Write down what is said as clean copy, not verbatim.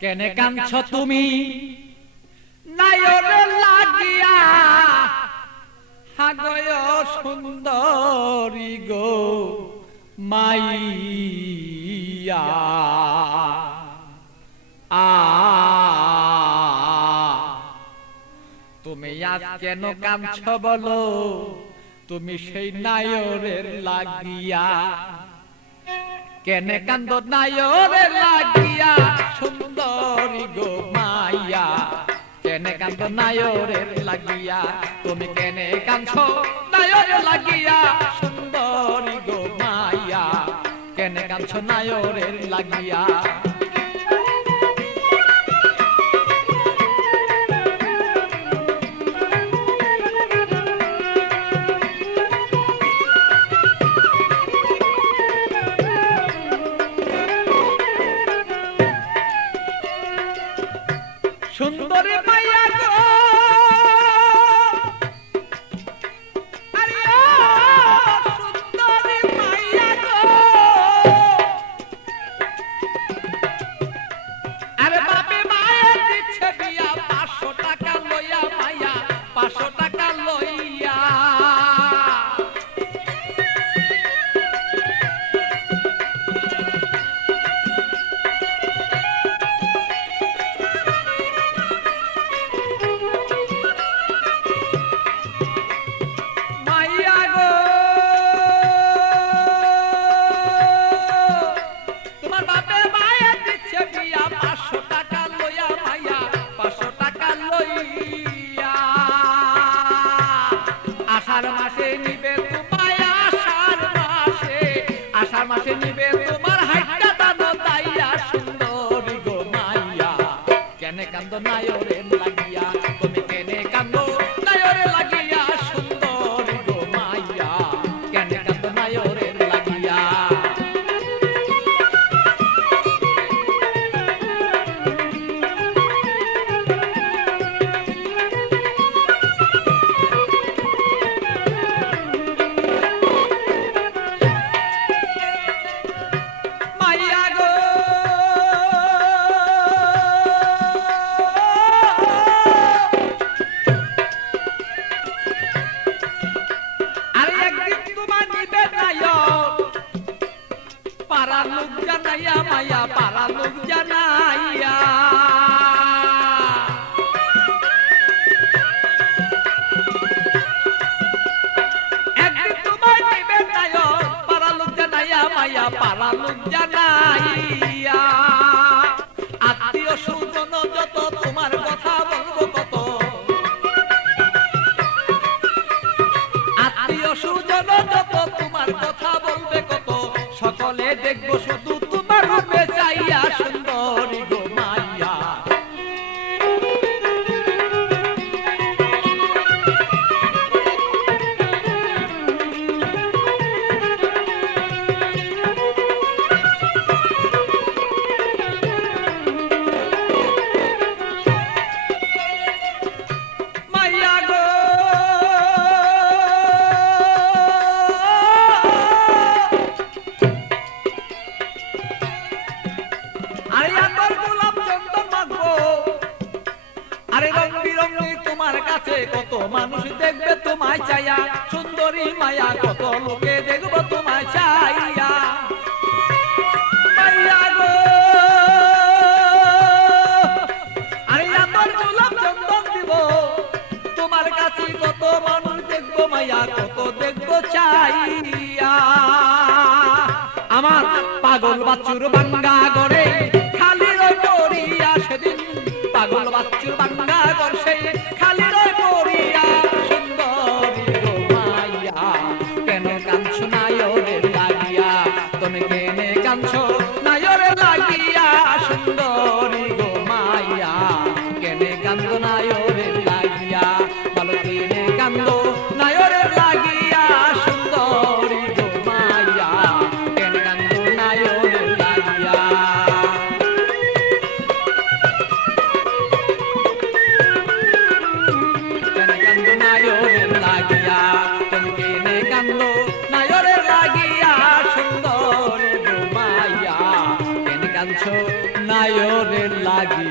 কেনে কাঁদছ তুমি নায়রে লাগিয়া, হাগয় সুন্দরী গো মাইয়া। তুমি আজ কেন কাঁদছ বলো, তুমি সেই নায়রের লাগিয়া। কেনে কান্দ নায়রের লাগিয়া, সুন্দরী গো মাইয়া। কেনে কান্দ নায়রের লাগিয়া, তুমি কেনে কাঁদছ নায়রের লাগিয়া, সুন্দরী গো মাইয়া। কেনে কাঁদছ নায়রের লাগিয়া। সুন্দরী মাইয়া গো, আরে ও সুন্দরী মাইয়া গো, আরে বাপে মায়া দিচ্ছে বিয়া 500 টাকা লইয়া মাইয়া, 500 টাকা লইয়া। আষাঢ় মাসে নিবে তোমার হাইটা দানো তাইয়া, সুন্দরী গো মাইয়া। কেনে কান্দ নায়রের লাগিয়া, তুমি কেনে কান্দ নায়রের লাগিয়া, সুন্দরী গো মাইয়া। কেনে কান্দ নায়রের লাগিয়া। পারা লোক জানাইয়া মাইয়া, পারা লোক জানাইয়া। একদিন তোমার নিবে নায়ক, পারা লোক জানাইয়া মাইয়া, পারা লোক জানাইয়া। আত্মীয় স্বজন যত তোমার কথা বলবো কত, আত্মীয় স্বজন যত তোমার কথা বলবে কত। সকলে দেখবো শুধু তোমার রূপে চাইয়া, সুন্দরী গো মাইয়া। মাইয়া গো, আরে আতর গোলাপ চন্দন মাখবো, আরে রং বিরঙি তোমার কাছে কত মানুষ দেখবে তোমায় চাইয়া, সুন্দরী মায়া। কত লোকে দেখবো তোমায় চাইয়া। মাইয়া গো, আরে আতর গোলাপ চন্দন দিব তোমার কাছে, কত মানুষ দেখবো মাইয়া, কত দেখবো চাইয়া। আমার পাগল বাচ্চুর বাঙ্গা গড়ে খালি রই পড়িয়া, সেদিন পাগল বাচ্চুর বাঙ্গা গড় সেই খালি রই পড়িয়া, সুন্দরী গো মাইয়া। কেন কাঁদছ নায়রের লাগিয়া, তুমি কেনে কাঁদছ নায়রের লাগিয়া, সুন্দরী গো মাইয়া। কেনে কান্দ নায়রের লাগিয়া, বলো কেনে কান্দ নায়রের লাগিয়া, সুন্দরী গো মাইয়া। কেনে কান্দ নায়রের লাগিয়া। আনছো নায়রের লাগি